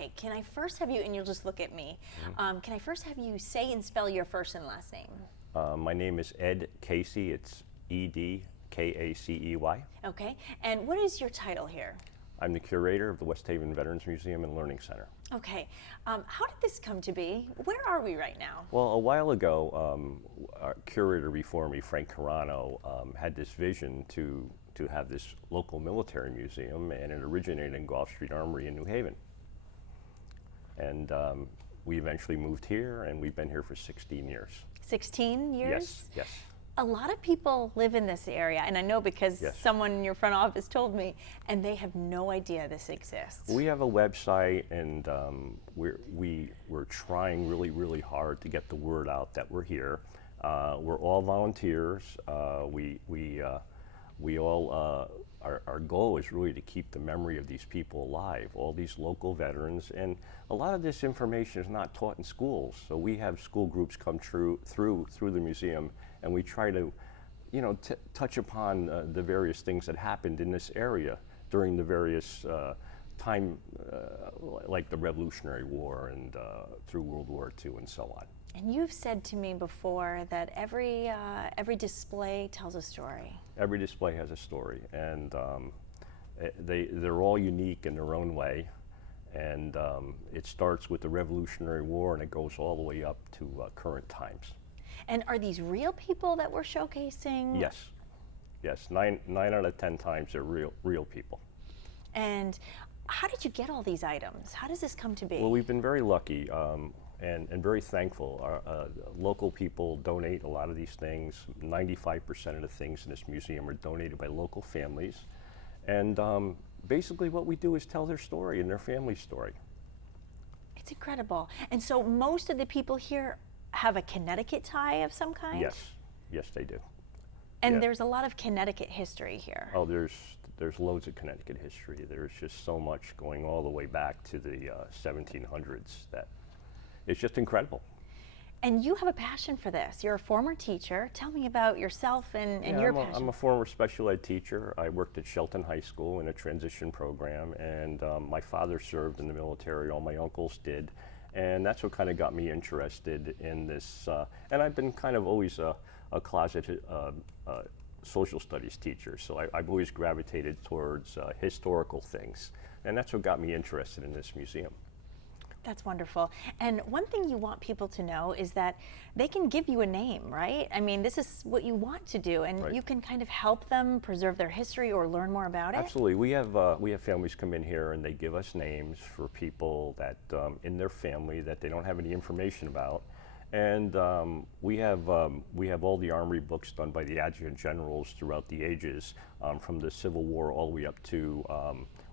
Okay, can I first have you, and you'll just look at me, can I first have you say and spell your first and last name? My name is Ed Casey. It's Edkacey. Okay, and what is your title here? I'm the curator of the West Haven Veterans Museum and Learning Center. Okay, how did this come to be? Where are we right now? Well, a while ago, our curator before me, Frank Carano, had this vision to have this local military museum, and it originated in Gulf Street Armory in New Haven. And we eventually moved here, and we've been here for 16 years. 16 years? Yes, yes. A lot of people live in this area, and I know because Yes. someone in your front office told me, and they have no idea this exists. We have a website, and we're trying really, really hard to get the word out that we're here. We're all volunteers. We all, our goal is really to keep the memory of these people alive, all these local veterans, and a lot of this information is not taught in schools. So we have school groups come through the museum, and we try to, touch upon the various things that happened in this area during the various time, like the Revolutionary War and through World War II and so on. And you've said to me before that every display tells a story. Every display has a story, and they're all unique in their own way. And it starts with the Revolutionary War, and it goes all the way up to current times. And are these real people that we're showcasing? Yes, yes. Nine out of 10 times they're real people. And how did you get all these items? How does this come to be? Well, we've been very lucky. And very thankful. Our local people donate a lot of these things. 95% of the things in this museum are donated by local families. And basically what we do is tell their story and their family's story. It's incredible. And so most of the people here have a Connecticut tie of some kind? Yes, they do. And Yeah. there's a lot of Connecticut history here. Oh, there's loads of Connecticut history. There's just so much going all the way back to the 1700s that it's just incredible. And you have a passion for this. You're a former teacher. Tell me about yourself and your passion. I'm a former special ed teacher. I worked at Shelton High School in a transition program, and my father served in the military. All my uncles did, and that's what kind of got me interested in this. And I've been kind of always a closeted social studies teacher, so I've always gravitated towards historical things, and that's what got me interested in this museum. That's wonderful. And one thing you want people to know is that they can give you a name, right? I mean, this is what you want to do, and Right. you can kind of help them preserve their history or learn more about it. Absolutely. We have families come in here and they give us names for people that in their family that they don't have any information about. And we have all the armory books done by the adjutant generals throughout the ages, from the Civil War all the way up to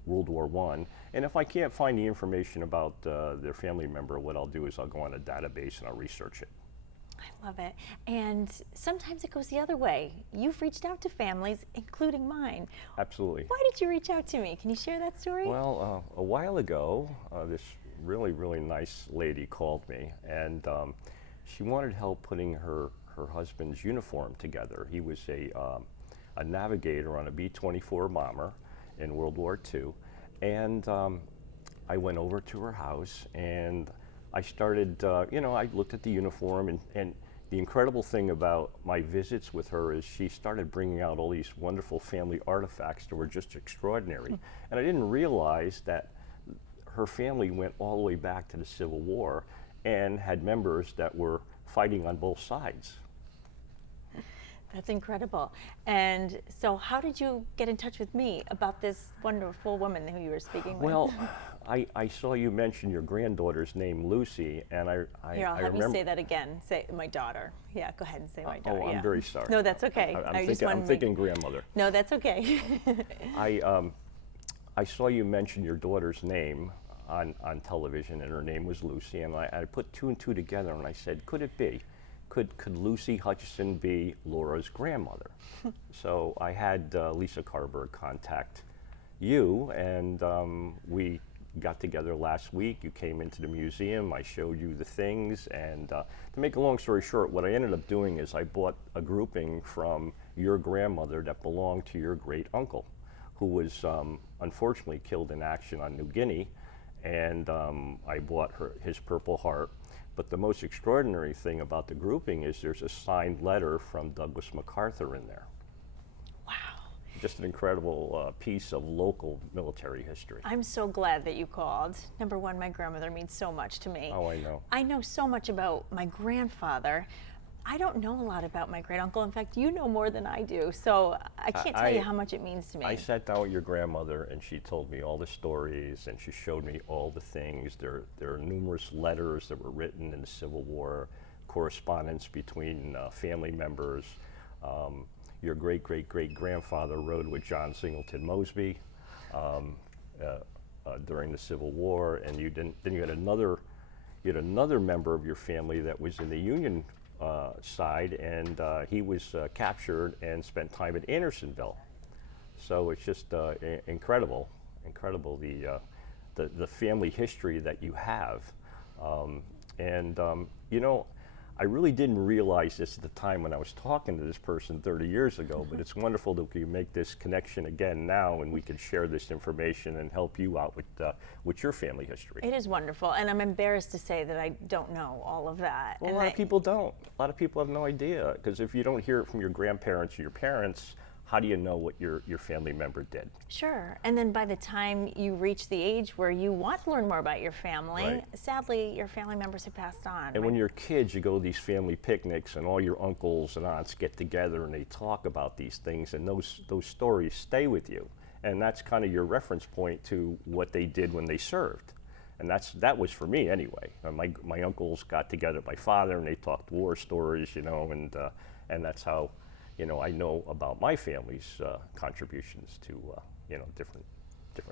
World War I. And if I can't find the information about their family member, what I'll do is I'll go on a database and I'll research it. I love it. And sometimes it goes the other way. You've reached out to families, including mine. Absolutely. Why did you reach out to me? Can you share that story? Well, a while ago, this really, really nice lady called me, and she wanted help putting her husband's uniform together. He was a navigator on a B-24 bomber in World War II, and I went over to her house and I started, I looked at the uniform, and the incredible thing about my visits with her is she started bringing out all these wonderful family artifacts that were just extraordinary. And I didn't realize that her family went all the way back to the Civil War and had members that were fighting on both sides. That's incredible. And so how did you get in touch with me about this wonderful woman who you were speaking with? Well, I saw you mention your granddaughter's name, Lucy, and I Here, I'll have remember. you say that again. Say my daughter. Yeah, go ahead and say my daughter. Oh, I'm yeah. very sorry. No, that's okay. I'm thinking grandmother. No, that's okay. I saw you mention your daughter's name on television, and her name was Lucy, and I put two and two together, and I said, could it be? Could Lucy Hutchison be Laura's grandmother? So I had Lisa Carberg contact you, and we got together last week. You came into the museum, I showed you the things, and to make a long story short, what I ended up doing is I bought a grouping from your grandmother that belonged to your great uncle, who was unfortunately killed in action on New Guinea. and I bought his Purple Heart. But the most extraordinary thing about the grouping is there's a signed letter from Douglas MacArthur in there. Wow. Just an incredible piece of local military history. I'm so glad that you called. Number one, my grandmother means so much to me. Oh, I know. I know so much about my grandfather. I don't know a lot about my great uncle. In fact, you know more than I do. So I can't tell you how much it means to me. I sat down with your grandmother and she told me all the stories and she showed me all the things. There are numerous letters that were written in the Civil War, correspondence between family members. Your great-great-great-grandfather rode with John Singleton Mosby during the Civil War, and then you had another member of your family that was in the Union side, and he was captured and spent time at Andersonville. So it's just incredible the family history that you have, you know, I really didn't realize this at the time when I was talking to this person 30 years ago, but it's wonderful that we make this connection again now and we can share this information and help you out with your family history. It is wonderful, and I'm embarrassed to say that I don't know all of that. Well, a lot of people don't. A lot of people have no idea, because if you don't hear it from your grandparents or your parents, how do you know what your family member did? Sure, and then by the time you reach the age where you want to learn more about your family, Right. Sadly, your family members have passed on. And when you're kids, you go to these family picnics and all your uncles and aunts get together and they talk about these things, and those stories stay with you. And that's kind of your reference point to what they did when they served. And that was for me anyway. My uncles got together with my father and they talked war stories, you know, and that's how, you know, I know about my family's contributions to, you know, different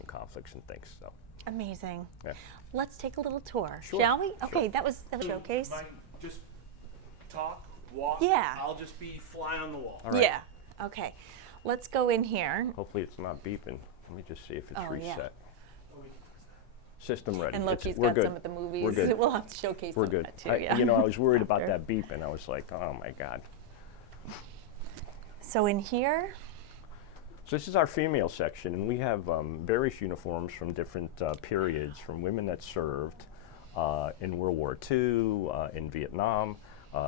conflicts and things. So. Amazing. Yeah. Let's take a little tour, Sure, shall we? sure. Okay, that was the showcase. Mind just talk, walk. Yeah. I'll just be fly on the wall. All right. Yeah. Okay. Let's go in here. Hopefully it's not beeping. Let me just see if it's Oh, yeah. reset. System ready. And look, he's we're got good. some of the movies. We're good. We'll have to showcase We're some good. of that too. Yeah. You know, I was worried about After. that beeping. I was like, oh my God. So in here, So this is our female section, and we have various uniforms from different periods, from women that served in World War II, in Vietnam.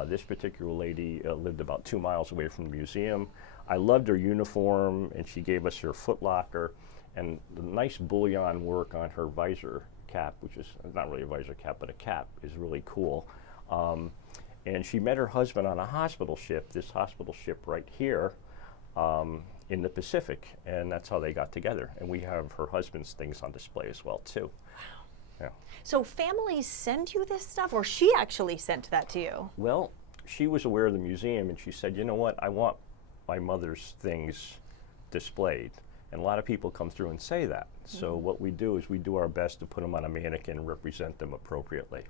This particular lady lived about 2 miles away from the museum. I loved her uniform, and she gave us her footlocker, and the nice bullion work on her visor cap, which is not really a visor cap, but a cap, is really cool. And she met her husband on a hospital ship, this hospital ship right here, in the Pacific, and that's how they got together. And we have her husband's things on display as well, too. Yeah. so families send you this stuff, or she actually sent that to you? Well, she was aware of the museum, and she said, you know what, I want my mother's things displayed. And a lot of people come through and say that. So what we do is we do our best to put them on a mannequin and represent them appropriately.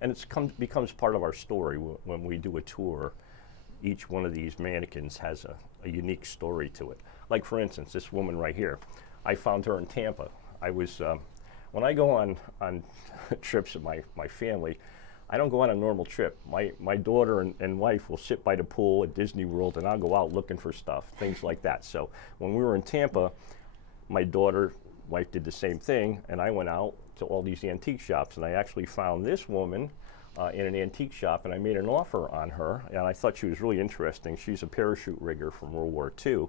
And it becomes part of our story when we do a tour. Each one of these mannequins has a unique story to it. Like, for instance, this woman right here, I found her in Tampa. I was, when I go on trips with my family, I don't go on a normal trip. My daughter and wife will sit by the pool at Disney World, and I'll go out looking for stuff, things like that. So when we were in Tampa, my wife did the same thing, and I went out to all these antique shops, and I actually found this woman in an antique shop, and I made an offer on her, and I thought she was really interesting. She's a parachute rigger from World War II,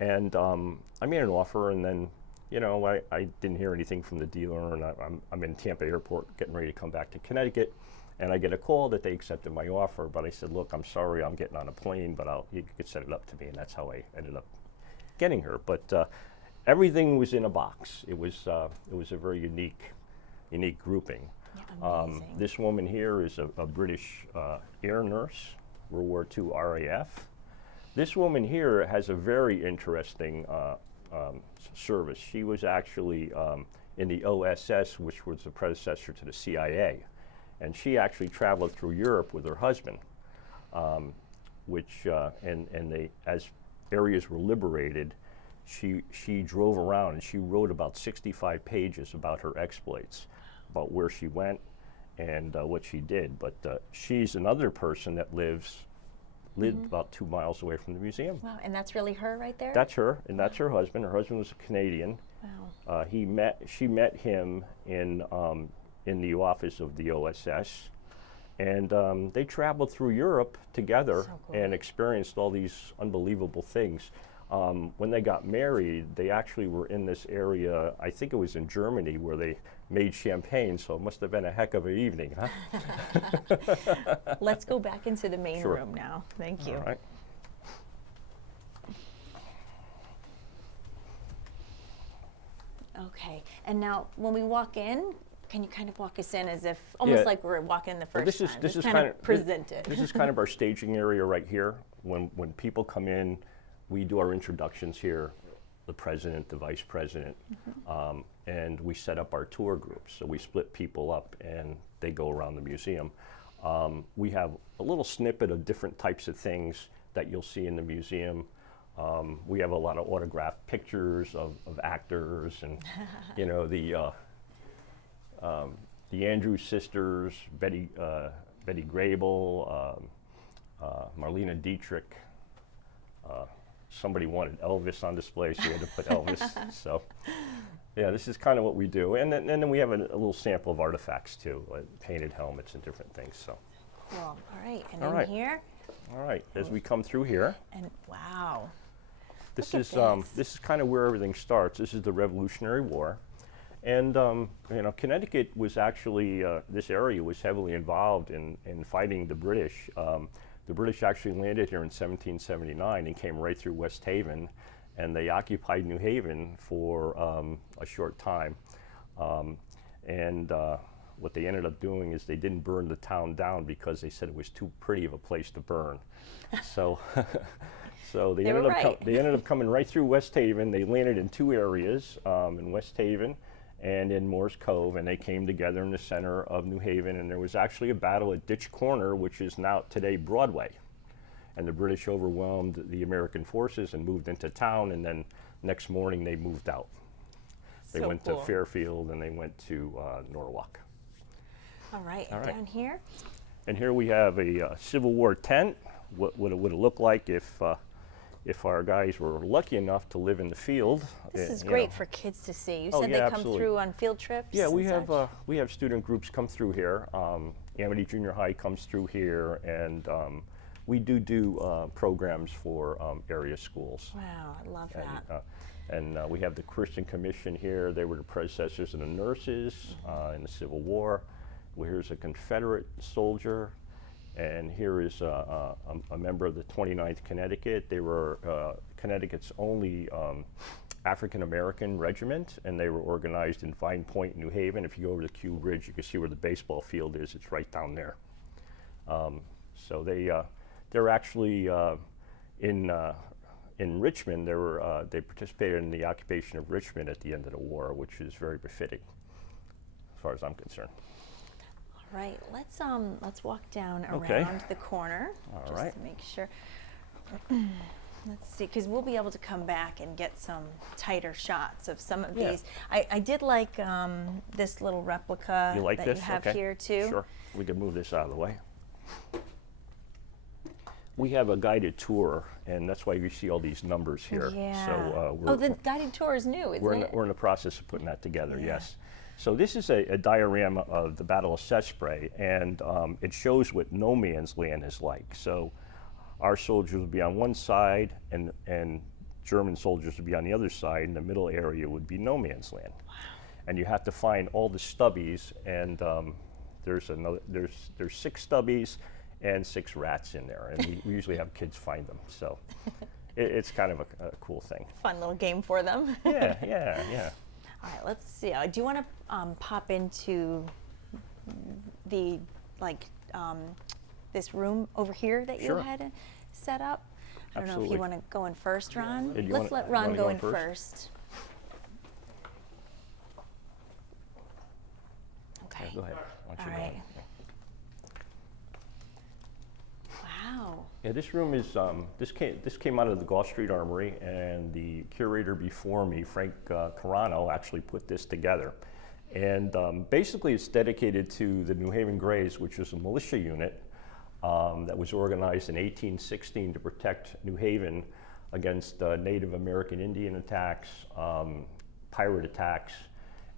and I made an offer, and then, you know, I didn't hear anything from the dealer, and I'm in Tampa Airport getting ready to come back to Connecticut, and I get a call that they accepted my offer, but I said, look, I'm sorry, I'm getting on a plane, but you could set it up to me, and that's how I ended up getting her. But everything was in a box. It was a very unique grouping. Amazing. This woman here is a British air nurse, World War II RAF. This woman here has a very interesting service. She was actually in the OSS, which was the predecessor to the CIA. And she actually traveled through Europe with her husband, as areas were liberated, she drove around and she wrote about 65 pages about her exploits, about where she went and what she did. But she's another person that lives lived about 2 miles away from the museum. Wow, and that's really her right there? That's her, and that's her husband. Her husband was a Canadian. Wow. She met him in the office of the OSS, and they traveled through Europe together So cool. and experienced all these unbelievable things. When they got married, they actually were in this area, I think it was in Germany, where they made champagne, so it must have been a heck of an evening, huh? Let's go back into the main Sure. room now. Thank you. All right. Okay, and now when we walk in, can you kind of walk us in as if, almost Yeah. like we're walking the Well, first time? this is kind of present it. This is kind of our staging area right here. When people come in, we do our introductions here, the president, the vice president, and we set up our tour groups. So we split people up and they go around the museum. We have a little snippet of different types of things that you'll see in the museum. We have a lot of autographed pictures of actors and, you know, the Andrews sisters, Betty Grable, Marlene Dietrich. Somebody wanted Elvis on display, so we had to put Elvis. So, yeah, this is kind of what we do. And then we have a little sample of artifacts too, like painted helmets and different things. So, Cool. All right, and All in right. here, all right, as we come through here, and wow. this Look is at this. this is kind of where everything starts. This is the Revolutionary War. And you know, Connecticut was actually, this area was heavily involved in fighting the British. The British actually landed here in 1779 and came right through West Haven, and they occupied New Haven for a short time. What they ended up doing is they didn't burn the town down because they said it was too pretty of a place to burn. So, so they They were ended up right. they ended up coming right through West Haven. They landed in two areas, in West Haven and in Moores Cove, and they came together in the center of New Haven. And there was actually a battle at Ditch Corner, which is now today Broadway. And the British overwhelmed the American forces and moved into town. And then next morning they moved out. They So went cool. to Fairfield and they went to Norwalk. All right, All and right. down here, And here we have a Civil War tent. What would it look like if our guys were lucky enough to live in the field? this is you great know. for kids to see. You Oh, said yeah, they come absolutely. through on field trips. Yeah, and such? we have student groups come through here. Amity Junior High comes through here, and we do programs for area schools. Wow, I love that. And we have the Christian Commission here. They were the predecessors of the nurses in the Civil War. Well, here's a Confederate soldier, and here is a member of the 29th Connecticut. They were Connecticut's only African American regiment, and they were organized in Vine Point, New Haven. If you go over to Kew Ridge, you can see where the baseball field is. It's right down there. So they're actually in Richmond. They participated in the occupation of Richmond at the end of the war, which is very befitting, as far as I'm concerned. All right, let's walk down Okay. around the corner All just right. to make sure. Let's see, because we'll be able to come back and get some tighter shots of some of Yeah. these. I did like this little replica You like that this? you have Okay. here too. Sure. We can move this out of the way. We have a guided tour, and that's why you see all these numbers here. Yeah. So oh, the guided tour is new, isn't it? we're in the process of putting that together, Yeah. yes. So this is a diorama of the Battle of Sesbray, and it shows what no man's land is like. So our soldiers would be on one side, and German soldiers would be on the other side, and the middle area would be no man's land. Wow. And you have to find all the stubbies, and there's 6 stubbies and 6 rats in there, and we usually have kids find them. So it's kind of a cool thing. Fun little game for them. Yeah. All right, let's see. Do you want to pop into the this room over here that you Sure. had set up? I don't know if Absolutely. you want to go in first, Ron. Yeah, do you Let's wanna- let you Ron wanna go go in in first? first. Okay. Go ahead. Why don't All you go right. ahead? Wow. Yeah, this room is this came out of the Gulf Street Armory, and the curator before me, Frank Carano, actually put this together. And basically, it's dedicated to the New Haven Grays, which is a militia unit that was organized in 1816 to protect New Haven against Native American Indian attacks, pirate attacks,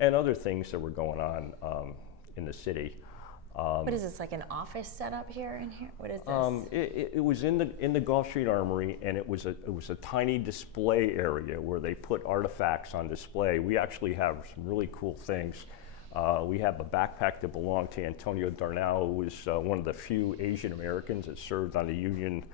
and other things that were going on in the city. What is this, like an office setup here in here? What is this? It was in the Gulf Street Armory, and it was a tiny display area where they put artifacts on display. We actually have some really cool things. We have a backpack that belonged to Antonio Darnell, who was one of the few Asian Americans that served on the Union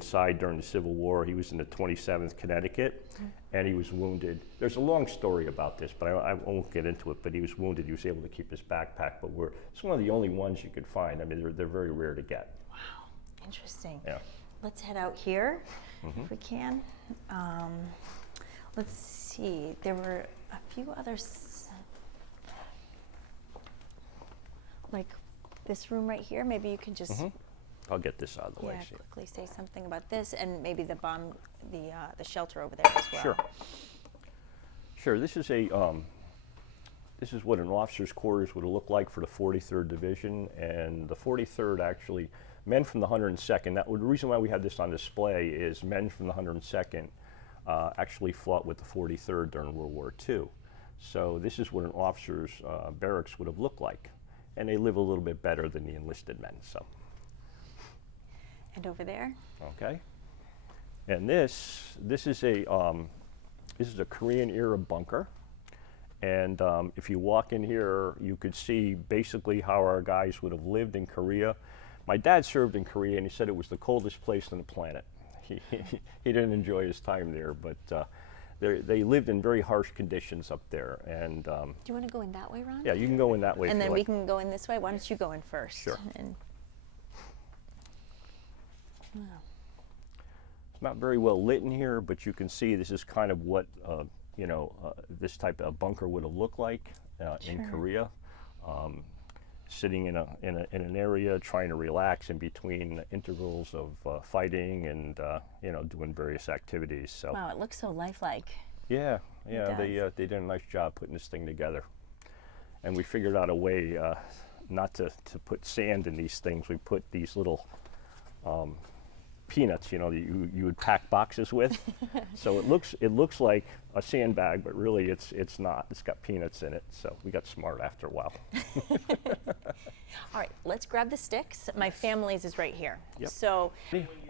side during the Civil War. He was in the 27th Connecticut, and he was wounded. There's a long story about this, but I won't get into it. But he was wounded. He was able to keep his backpack, but it's one of the only ones you could find. I mean, they're very rare to get. Wow, interesting. Yeah. Let's head out here if we can. Let's see. There were a few others. Like this room right here, maybe you can just I'll get this out of the way. See. quickly say something about this, and maybe the shelter over there as well. Sure. Sure. This is what an officer's quarters would look like for the 43rd Division, and the 43rd actually, men from the 102nd. The reason why we had this on display is men from the 102nd actually fought with the 43rd during World War II. So this is what an officer's barracks would have looked like. And they live a little bit better than the enlisted men. So. And over there. Okay. And this is a Korean era bunker. And if you walk in here, you could see basically how our guys would have lived in Korea. My dad served in Korea, and he said it was the coldest place on the planet. He didn't enjoy his time there, but they lived in very harsh conditions up there. And do you want to go in that way, Ron? yeah, you can go in that way. And if then you we like. can go in this way. Why don't you go in first? Sure. Wow. It's not very well lit in here, but you can see this is kind of what this type of bunker would have looked like in Korea. Sitting in an area, trying to relax in between intervals of fighting and doing various activities. So Wow, it looks so lifelike. yeah, they does. did a nice job putting this thing together, and we figured out a way not to put sand in these things. We put these little peanuts, that you would pack boxes with. So it looks like a sandbag, but really it's not. It's got peanuts in it. So we got smart after a while. All right, let's grab the sticks. My family's is right here. Yep. So,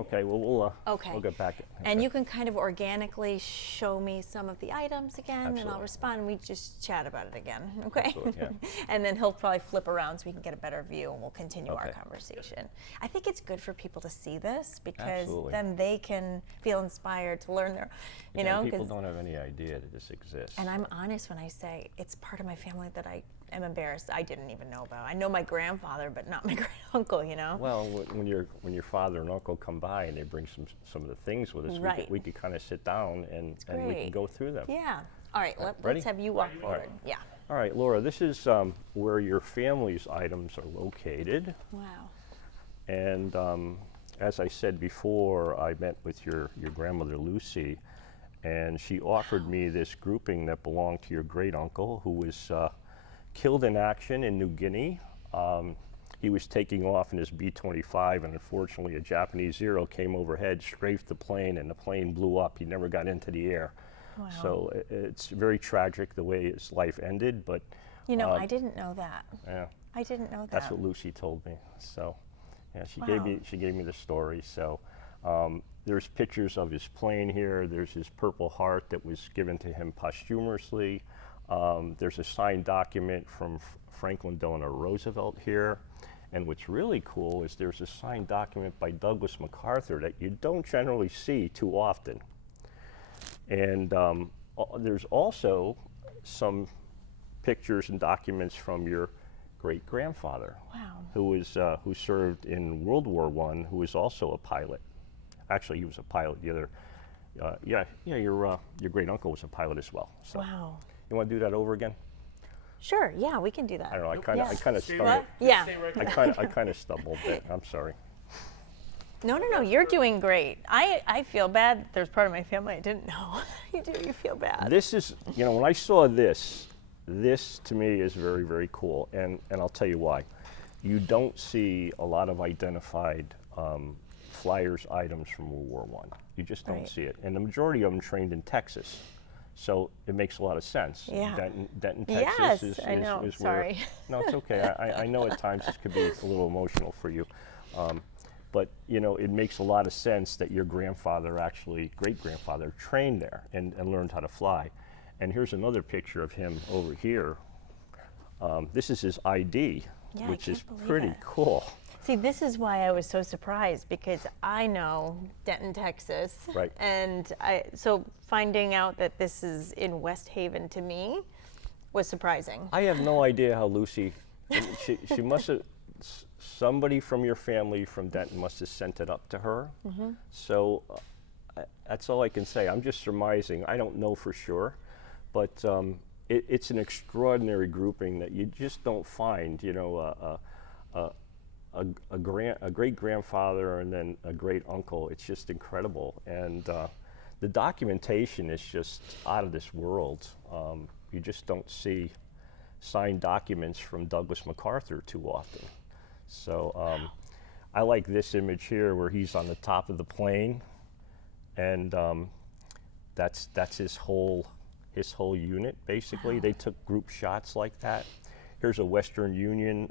Okay, well we'll get back. and you can kind of organically show me some of the items again, and I'll Absolutely. respond, and we just chat about it again, okay? Absolutely, yeah. And then he'll probably flip around so we can get a better view, and we'll continue our Okay. conversation. I think it's good for people to see this because Absolutely. then they can feel inspired to learn their, People 'cause- don't have any idea that this exists. and I'm honest when I say it's part of my family that I am embarrassed I didn't even know about. I know my grandfather, but not my great uncle. Well, when your father and uncle come by and they bring some of the things with us, Right. we could kind of sit down and we can great. go through them. Yeah. All right. Ready? Let's have you walk forward. Yeah. All right, Laura, this is where your family's items are located. Wow. And as I said before, I met with your grandmother, Lucy, and she offered me this grouping that belonged to your great uncle, who was killed in action in New Guinea. He was taking off in his B-25, and unfortunately a Japanese Zero came overhead, strafed the plane, and the plane blew up. He never got into the air. Wow. So it's very tragic the way his life ended, but I didn't know that. yeah, I didn't know that. that's what Lucy told me. So yeah, she Wow. gave me the story. So there's pictures of his plane here. There's his Purple Heart that was given to him posthumously. There's a signed document from Franklin Delano Roosevelt here. And what's really cool is there's a signed document by Douglas MacArthur that you don't generally see too often. And there's also some pictures and documents from your great-grandfather, Wow. who served in World War I, who was also a pilot. Actually, he was a pilot. The other, your great uncle was a pilot as well. So Wow. you want to do that over again? Sure. Yeah, we can do that. I don't know. I Yeah. kind of Stay stumbled. right, just Yeah. stay right I there. kind of stumbled a bit. I'm sorry. No. You're doing great. I feel bad. There's part of my family I didn't know. You feel bad. This is, when I saw this to me is very, very cool, and I'll tell you why. you don't see a lot of identified flyers items from World War I. You just don't Right. see it. And the majority of them trained in Texas. So it makes a lot of sense. Yeah. Denton, Yes, Texas I know. where, Sorry. no, it's okay. I know at times this could be a little emotional for you. But you know, it makes a lot of sense that your grandfather, actually great-grandfather, trained there and learned how to fly. And here's another picture of him over here. This is his ID, Yeah, I which is can't believe pretty it. cool. See, this is why I was so surprised, because I know Denton, Texas. Right. And so finding out that this is in West Haven to me was surprising. I have no idea how Lucy, she must have, somebody from your family from Denton must have sent it up to her. So that's all I can say. I'm just surmising. I don't know for sure, but it's an extraordinary grouping that you just don't find, you know, a great grandfather and then a great uncle. It's just incredible. And the documentation is just out of this world. You just don't see signed documents from Douglas MacArthur too often. So I like this image here where he's on the top of the plane, and that's his whole unit basically. They took group shots like that. Here's a Western Union.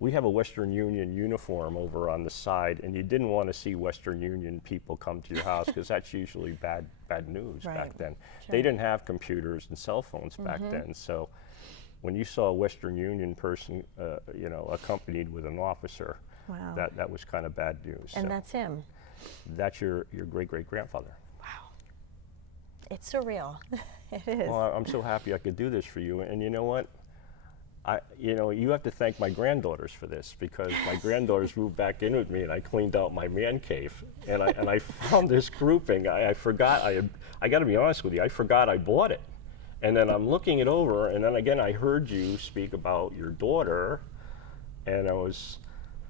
We have a Western Union uniform over on the side, and you didn't want to see Western Union people come to your house because that's usually bad news back Right. then. Sure. They didn't have computers and cell phones back then, so when you saw a Western Union person, you know, accompanied with an officer, Wow. that was kind of bad news. And So that's him. that's your great-great-grandfather. Wow. It's surreal. It is. Well, I'm so happy I could do this for you. And you know what? You know, you have to thank my granddaughters for this, because my granddaughters moved back in with me, and I cleaned out my man cave, and I found this grouping. I forgot. I got to be honest with you. I forgot I bought it, and then I'm looking it over, and then again I heard you speak about your daughter, and I was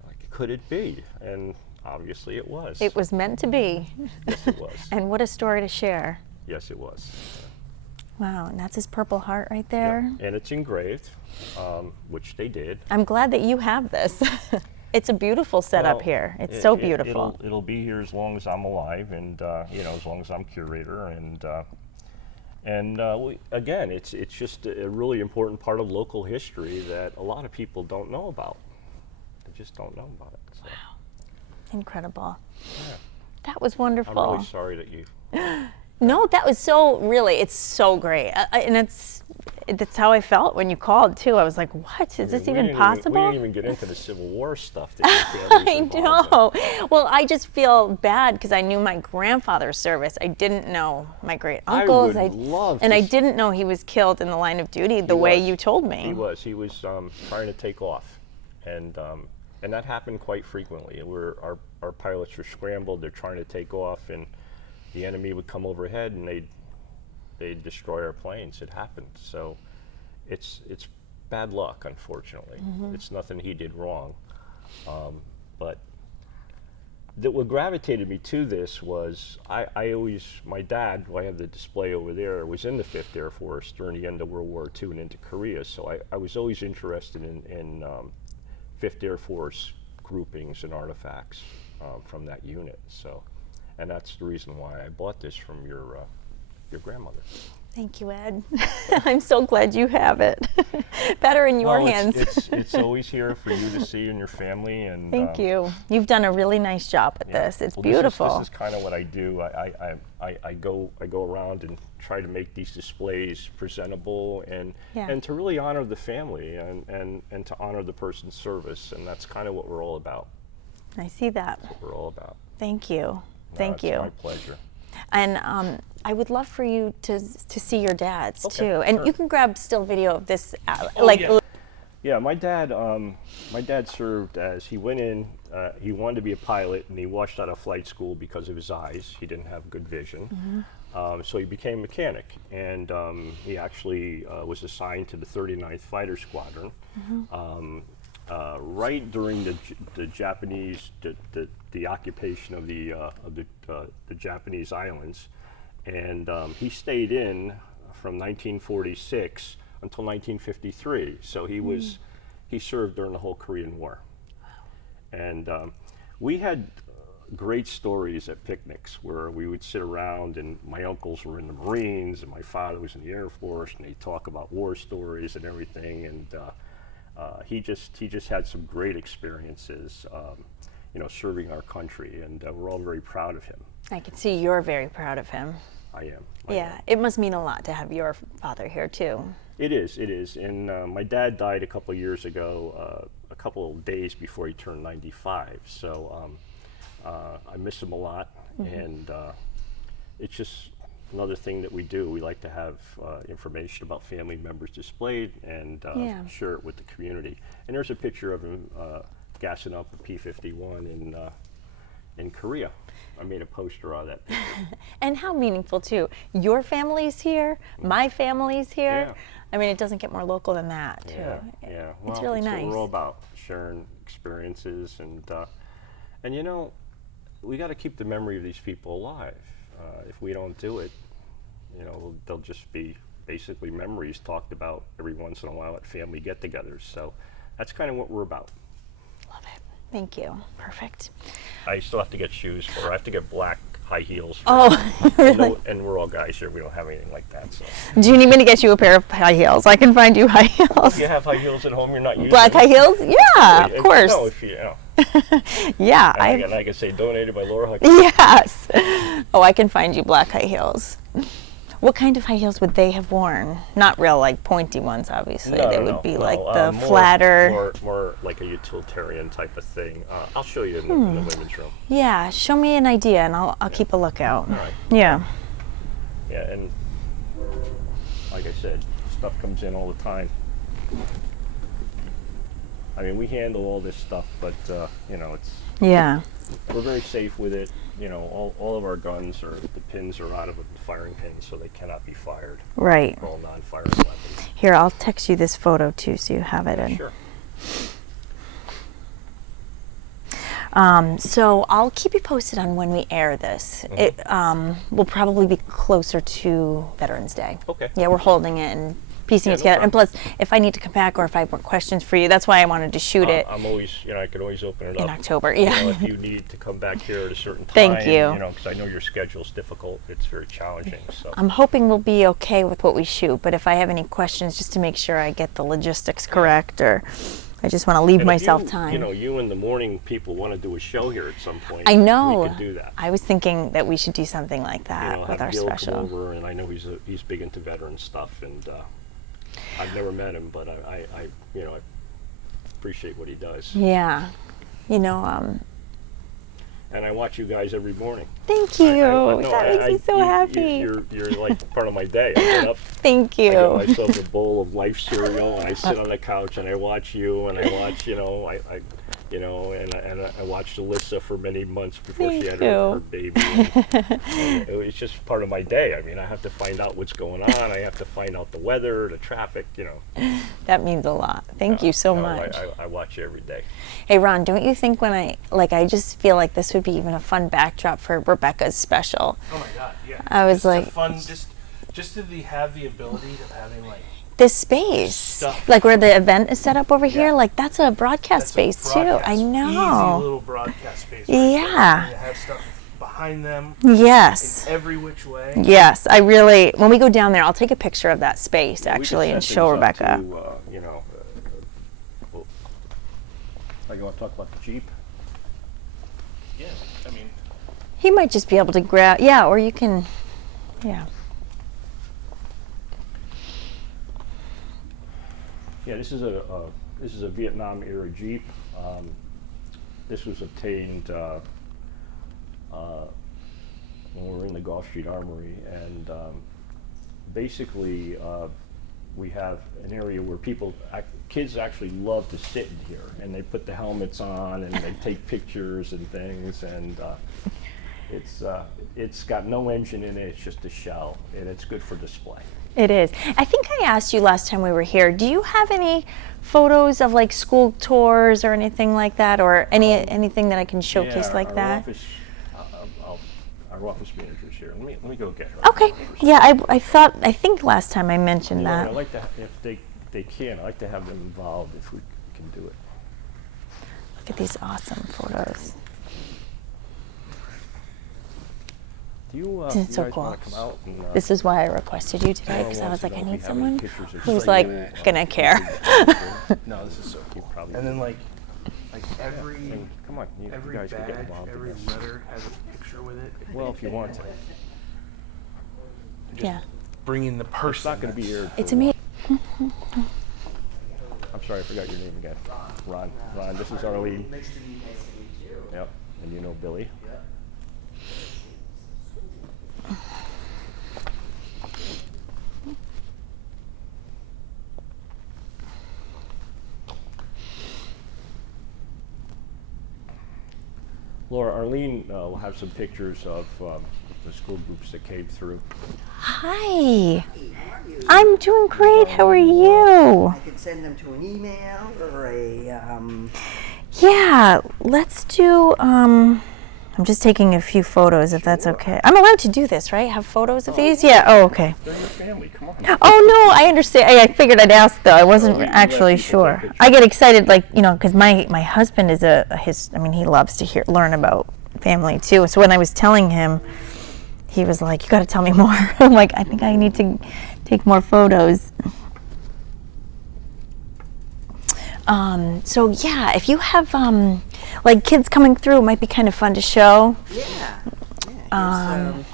like, could it be? And obviously it was. It was meant to be. Yes, it was. And what a story to share. Yes, it was. Wow, and that's his Purple Heart right Yep. there. And it's engraved, which they did. I'm glad that you have this. It's a beautiful setup Well, here. It's so it- beautiful. It'll be here as long as I'm alive, and you know, as long as I'm curator, and again, it's just a really important part of local history that a lot of people don't know about. They just don't know about it. So, Incredible. yeah. That was I'm wonderful. really sorry that you. No, that was so, really, it's so great. And that's how I felt when you called too. I was like, what? Is this we even didn't possible? we didn't even get into the Civil War stuff that your family's I involved in. know. Well, I just feel bad because I knew my grandfather's service. I didn't know my great uncles. would love and to I s- didn't know he was killed in the line of duty the way was. you told me. He was trying to take off, and that happened quite frequently. Our pilots were scrambled. They're trying to take off, and the enemy would come overhead, and they'd destroy our planes. It happened. So it's bad luck, unfortunately. It's nothing he did wrong, but what gravitated me to this was I always, my dad, who I have the display over there, was in the 5th Air Force during the end of World War II and into Korea, so I was always interested in 5th Air Force groupings and artifacts from that unit. So, and that's the reason why I bought this from your grandmother. Thank you, Ed. I'm so glad you have it. Better in your Well, hands. it's always here for you to see and your family. And Thank you. You've done a really nice job at yeah. this. It's Well, beautiful. This is kind of what I do. I go around and try to make these displays presentable and Yeah. and to really honor the family and to honor the person's service, and that's kind of what we're all about. I see that. We're all about. Thank you. No, Thank it's you. My pleasure. And I would love for you to see your dad's Okay, too. And sure. you can grab still video of this, Oh, yeah. Yeah, my dad served as, he went in, he wanted to be a pilot, and he washed out of flight school because of his eyes. He didn't have good vision. So he became a mechanic, and he actually was assigned to the 39th Fighter Squadron. Right during the Japanese, the occupation of the Japanese islands, and he stayed in from 1946 until 1953. So he was he served during the whole Korean War. And we had great stories at picnics where we would sit around, and my uncles were in the Marines and my father was in the Air Force, and they'd talk about war stories and everything. And he just had some great experiences, serving our country, and we're all very proud of him. I can see you're very proud of him. I am. Yeah, it must mean a lot to have your father here too. It is. And my dad died a couple of years ago, a couple of days before he turned 95. So I miss him a lot, and it's just another thing that we do. We like to have information about family members displayed and share it with the community. And there's a picture of him gassing up a P-51 in Korea. I made a poster out of that picture. And how meaningful too. Your family's here, my family's here. Yeah. I mean, it doesn't get more local than that too. Yeah. It's Well, really that's nice. what we're all about, sharing experiences, and we got to keep the memory of these people alive. If we don't do it, they'll just be basically memories talked about every once in a while at family get-togethers. So that's kind of what we're about. Love it. Thank you. Perfect. I still have to get shoes for her. I have to get black high heels for Oh, her. really? And we're all guys here. We don't have anything like that. So Do you need me to get you a pair of high heels? I can find you high heels. you have high heels at home. You're not using Black them? high heels? Yeah, of If- course. No, if you Yeah, and I can say donated by Laura Huck. Yes. Oh, I can find you black high heels. What kind of high heels would they have worn? Not real, like pointy ones, obviously. They would be like the flatter. More like a utilitarian type of thing. I'll show you in the women's room. Yeah, show me an idea and I'll keep a lookout. All right. Yeah. Yeah, and like I said, stuff comes in all the time. I mean, we handle all this stuff, but Yeah. we're very safe with it. All of our guns the pins are out of the firing pins, so they cannot be fired. Right. They're all non-firing weapons. Here, I'll text you this photo too so you have it. Sure. So I'll keep you posted on when we air this. It will probably be closer to Veterans Day. Okay. Yeah, we're holding it and piecing it no together. And problem. plus, if I need to come back or if I have more questions for you, that's why I wanted to shoot it I'm always, I can always open it up in October. Yeah. If you need to come back here at a certain time, Thank you. Because I know your schedule's difficult. It's very challenging. So I'm hoping we'll be okay with what we shoot, but if I have any questions, just to make sure I get the logistics correct, or I just want to leave And if myself you, time. You in the morning people want to do a show here at some point. I know. We could do that. I was thinking that we should do something like that with have our Gil special. come over, and I know he's big into veteran stuff, and I've never met him, but I appreciate what he does. Yeah. And I watch you guys every morning. Thank you. No, That makes me so happy. You're like part of my day. I get up, Thank I get you. myself a bowl of Life cereal, and I sit on the couch and I watch you, and I watch, and I watched Alyssa for many months before she Thank had her you. baby. And it was just part of my day. I mean, I have to find out what's going on. I have to find out the weather, the traffic. That means a lot. Thank you so No, much. I watch you every day. Hey, Ron, don't you think I just feel like this would be even a fun backdrop for Rebecca's special? Oh my God, yeah. I was Just a like- fun, just to have the ability of having like This space, Stuff. like where the event is set up over here, Yeah. like that's a broadcast that's a space too. I broadcast, know. Easy little broadcast space. Right there. Yeah. And to have stuff behind them Yes. in every which way. Yes, when we go down there, I'll take a picture of that space actually and show Rebecca. You want to talk about the Jeep? Yeah, I mean, He might just be able to grab, yeah, or you can, yeah. Yeah, this is a Vietnam era Jeep. This was obtained when we were in the Gulf Street Armory, and basically we have an area where kids actually love to sit in here, and they put the helmets on and they take pictures and things, and it's got no engine in it. It's just a shell, and it's good for display. It is. I think I asked you last time we were here, do you have any photos of like school tours or anything like that, or anything that I can showcase like that? Our office manager's here. Let me go get her. Okay. Yeah, I think last time I mentioned You know, that. I'd like to, if they can, I'd like to have them involved if we can do it. Look at these awesome photos. Do you, Isn't it you so guys cool? want to come out and This is why I requested you today, because I Laura was like, wants I to know need if we have someone any pictures of who's just like you, gonna care. No, this is so You cool. probably And then do. like every And come on, you every guys can get badge, involved every in this. letter has a picture with it. Well, if you want to. Yeah, Bringing the It's person. not going to be that's- aired. it's for, amazing. I'm sorry, I forgot your name again. Ron. Ron, this is Arlene. Nice to meet you. Yep. And you know Billy. Laura, Arlene will have some pictures of the school groups that came through. Hi, Hey, how are you? I'm doing great. How are you? I can send them to an email or a, Yeah, let's do, I'm just taking a few photos if that's okay. I'm allowed to do this, right? Have photos of these? Yeah, oh, okay. They're your family, come on. Oh, no, I understand. I figured I'd ask, though. I wasn't we let actually people take sure. pictures. I get excited, like, you know, because my husband is he loves to learn about family, too. So when I was telling him, he was like, you got to tell me more. I'm like, I think I need to take more photos. So, yeah, if you have, like, kids coming through, it might be kind of fun to show. yeah. Um, Here's,